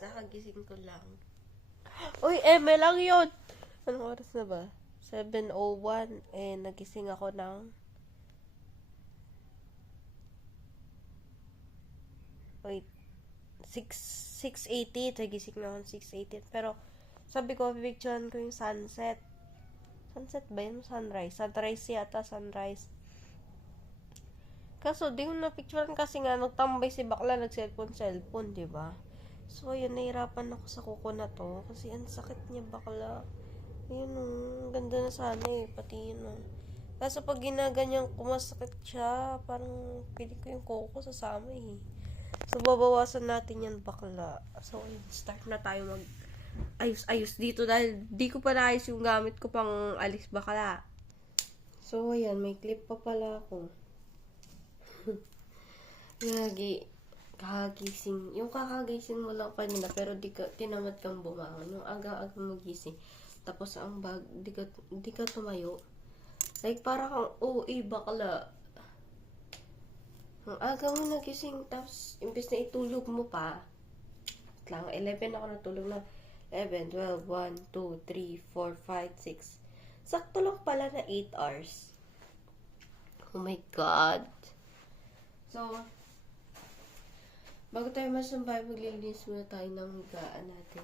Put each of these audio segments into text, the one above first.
Nakagising ko lang. Uy, eme lang yun! Anong oras na ba? 7:01. Nagising ako ng... Wait. 6:18. Nagising na ako ng 6:18. Pero, sabi ko, pipicturean ko yung sunset. Sunset ba yun? Sunrise. Sunrise yata, sunrise. Kaso, di ko na-picturean kasi nga, nagtambay si bakla, nag-cellphone, diba? So, yun, nahirapan ako sa kuko na to. Kasi, ang sakit niya bakla. Yun, ganda na sana pati yun, Kaso, pag ginaganyan ko, masakit siya. Parang, pili ko yung kuko sasama, So, babawasan natin yan bakla. So, yun, start na tayo mag ayos dito dahil di ko pa naayos yung gamit ko pang alis bakla. So, ayan, may clip pa pala ako. Kakagising. Yung kakagising mo lang kanina, pero tinamad kang bumangon. Yung aga-aga magising. Tapos ang di ka tumayo. Like, para kang OA bakla. Ang aga mo nagising, tapos imbes na itulog mo pa. Lang, 11 ako natulog na. 11, 12, 1, 2, 3, 4, 5, 6. Sakto lang pala na 8 hours. Oh my God. So, bago tayo masambay, maglilinis muna tayo ng higaan natin.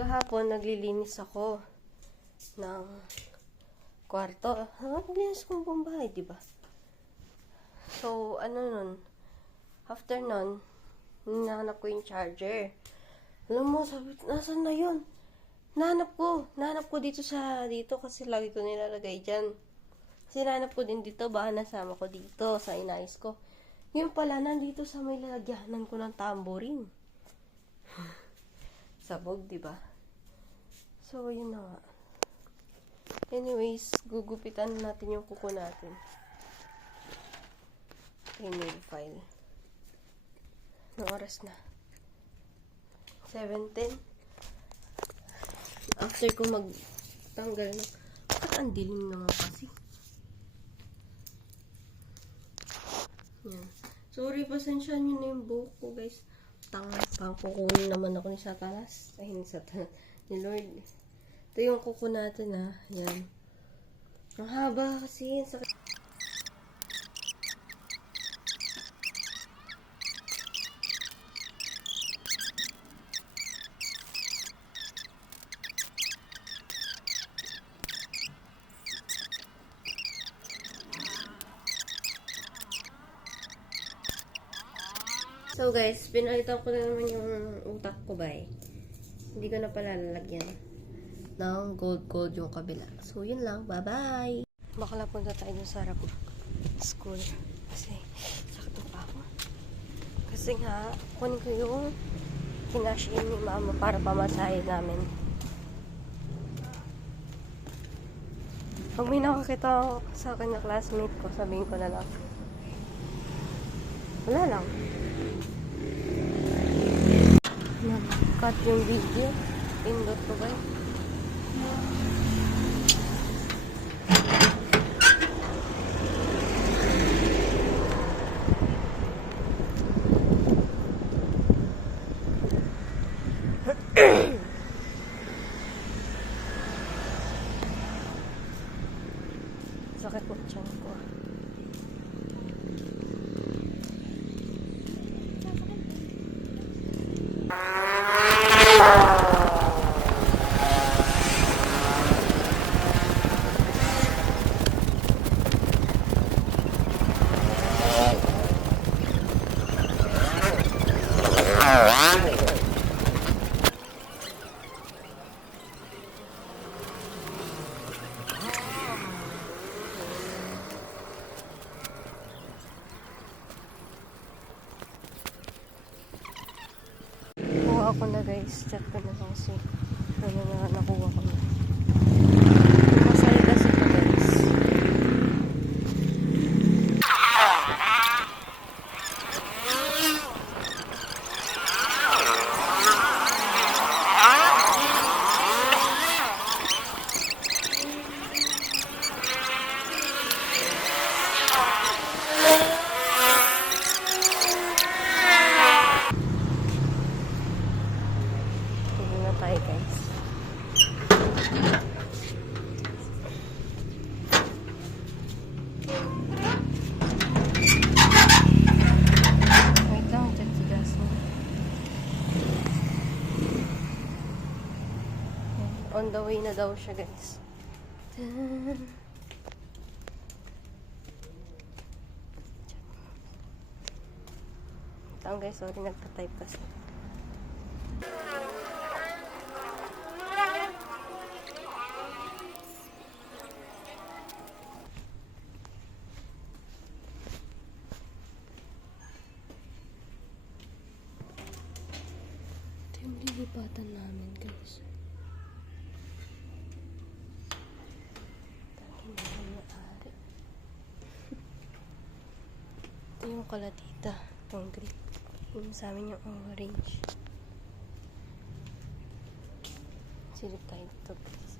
Kahapon, naglilinis ako ng kwarto. Naglilinis kong buong bahay, diba? So, after nun, hinahanap ko yung charger. Alam mo, sabi, nasan na yun? Nahanap ko dito kasi lagi ko nilalagay dyan. Kasi nahanap ko din dito, baka nasama ko dito sa inayos ko. Yun pala, nandito sa may lalagyanan ko ng tambourine. Sabog, diba? So, yun na nga. Anyways, gugupitan natin yung kuko natin. Email file. Anong oras na? 7:10. After ko magtanggal na. Bakit ang dilim naman kasi? Yan. Sorry, pasensya nyo na yung buhok ko, guys. Pangkukunin naman ako ni Satanas. Ay, ni Satanas. Ni Lord. Ito yung kuko natin, Yan. Ang haba kasi. Sakit. So guys, pinalitan ko na naman yung utak ko ba Hindi ko na pala lalagyan ng gold yung kabila. So yun lang, bye-bye! Baka punta tayo dun sa harap ng school. Kasi sakit pa ako. Kasi nga, kunin ko yung kinashin ni mama para pamasahe namin. Pag may nakakita sa akin na classmate ko, sabihin ko na lang. Wala lang. Nag-cut yung video. Pindot ko ba? Sakit po tiyan ko. ako na guys. Chat ko na lang kasi ano na nakuha ko na. Masaya kasi ito guys. Tignan na tayo guys. Wait lang, check si Jasmine. On the way na daw siya guys. Ito guys, sorry nagpa-type kasi. Ito yung lilipatan namin guys. Tangin na yung maaari. Ito yung kalatita. Itong green. Yung sa amin yung orange. Silip tayo ito guys.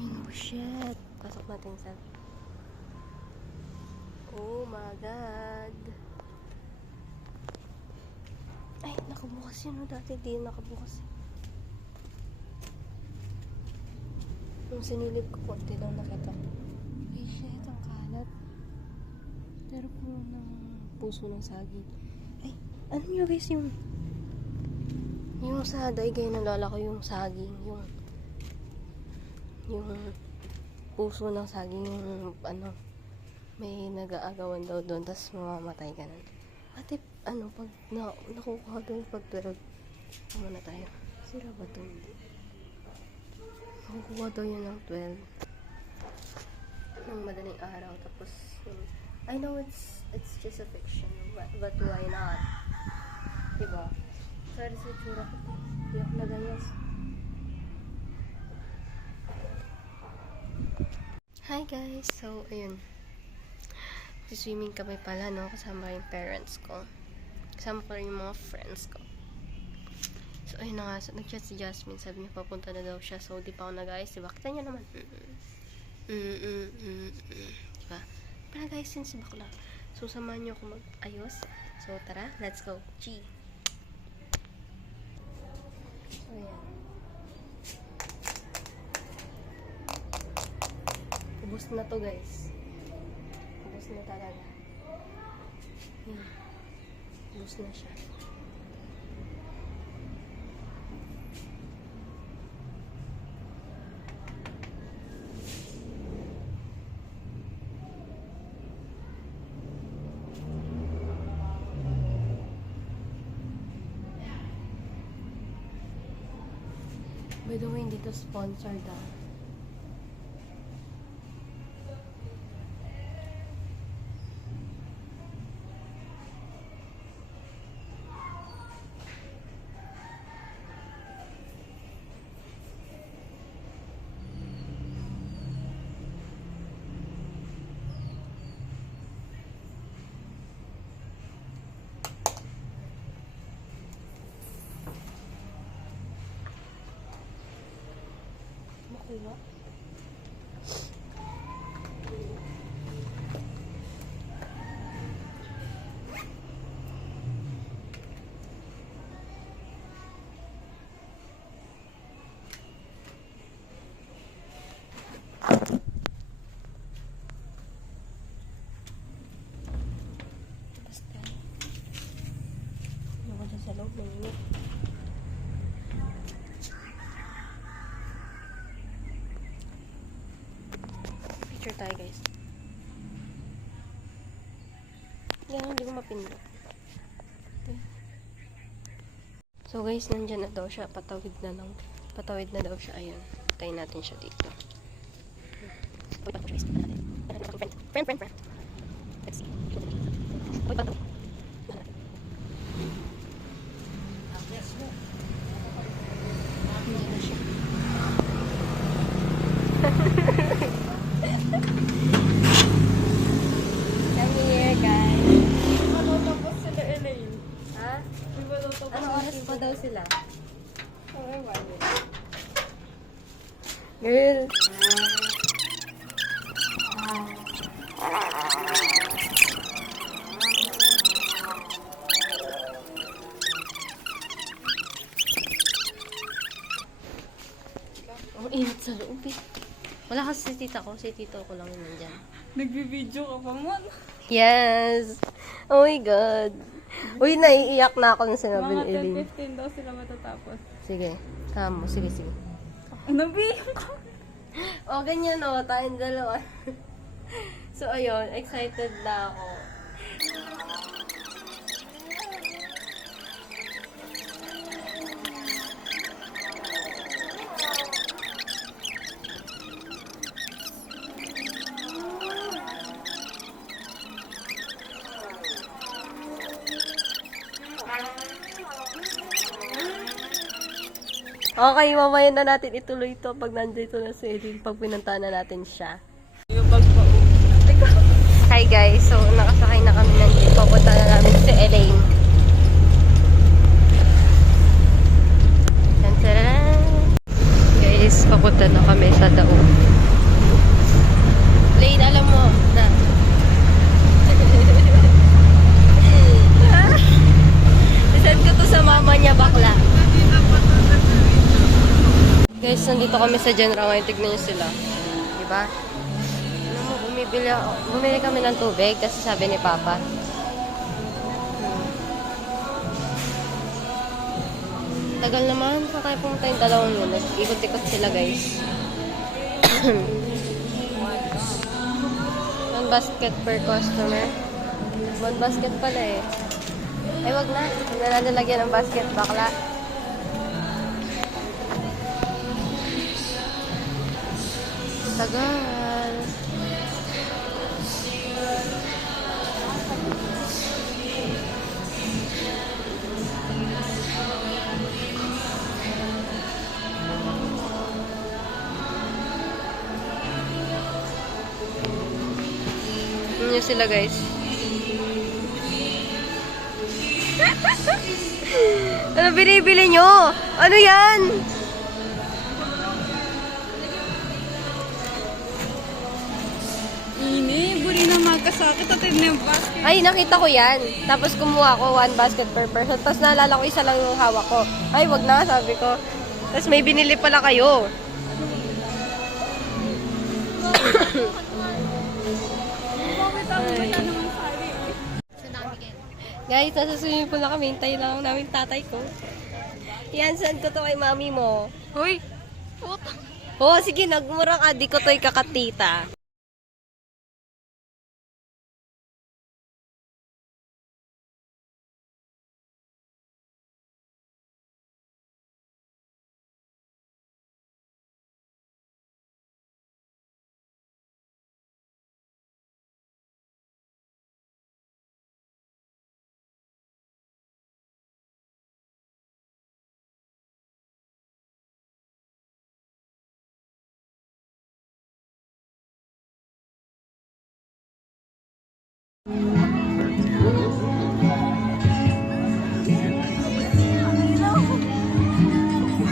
Oh shit. Pasok natin sa... Oh my god. Ay, nakabukas yun. Dati di nakabukas. Nung sinilip ko, konti lang nakita ko. Ay shit, ang kalat. Pero po ng puso ng saging. Ay, ano nyo guys yung sa daigay nalala ko yung saging, yung puso ng saging, yung ano, may nag-aagawan daw doon, tapos mamamatay ka nun. Ate, ano, pag nakukuha doon, pag 12, tama na tayo. Sira ba ito? Hindi. Nakukuha daw yun ng 12. Ng madaling araw, tapos, I know it's just a fiction, but why not? Diba? Sorry sa tsura ko. Hindi ako nagayas. Hi guys! So, ayun. Swimming kami pala, no? Kasama yung parents ko. Kasama pa rin yung mga friends ko. So, ayun na nga. So, nag-chat si Jasmine. Sabi niya, papunta na daw siya. So, di pa ako nag-ayos. Diba? Kita niya naman. Diba? Nag-ayos yun si bakla. So, samahan niyo ako mag-ayos. So, tara. Let's go. G! So, ayan. Ubus na to, guys. Ubus na talaga. Ubus na siya. By the way, hindi to sponsored ah. Makuha. Basta. Ano ko dyan sa loob? Nanginit. Picture tayo guys. Yan, hindi ko mapindot. So guys, nandyan na daw siya. Patawid na daw siya. Ayun. Tayo natin siya dito. Friend. Let's see. sila. Oh, wala. Girl. Ang init sa loob eh. Wala kasi si tita ko. Si tito ko lang yun nandyan. Nagbibideo ka pa mo. Yes! Oh my God. Uy, naiiyak na ako nung sinabi ni Mga Eileen. 10-15 daw sila matatapos. Sige. Kamo. Sige, sige. Ano ba yung ka? O, ganyan o. Tayong dalawa. So, ayun. Excited na ako. Okay, mamaya na natin ituloy ito pag nandito na si Eileen, pag pinuntahan na natin siya. Yung bagpa. Hi guys, so nakasakay na kami ng jeep. Papunta na namin si Elaine. Tantaran! Guys, papunta na kami sa Daog. Elaine, alam mo na. Isend ko to sa mama niya, bakla. Guys, nandito kami sa Genra ngayon. Tignan niyo sila. Diba? Ano mo, bumili kami ng tubig kasi sabi ni Papa. Tagal naman. Saan kayo pumunta yung dalawang yun? Nag-ikot-ikot sila, guys. One basket per customer. One basket pala eh. Ay, wag na. Huwag na natin lagyan ng basket, bakla. Tagal. Yun sila, guys. Ano binibili nyo? Ano yan? Ini, buri na magkasakit at yung basket. Ay, nakita ko yan. Tapos kumuha ko one basket per person. Tapos naalala ko isa lang yung hawak ko. Ay, wag na, sabi ko. Tapos may binili pala kayo. Bakit ang wala naman sari eh? Guys, nasa swimming pool na kami. Hintay lang namin tatay ko. Yan, send ko to kay mami mo. Hoy! Puta! Oo, sige, nagmurang adi ko to'y kakatita.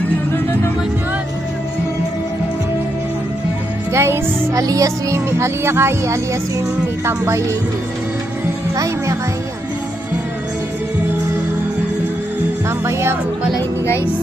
Ano na naman yun? Guys, Aliyah swimming, Aliyah Kai, Aliyah swimming ni Tambayin. Ay, may kaya. Tambayan mo pala ini, guys.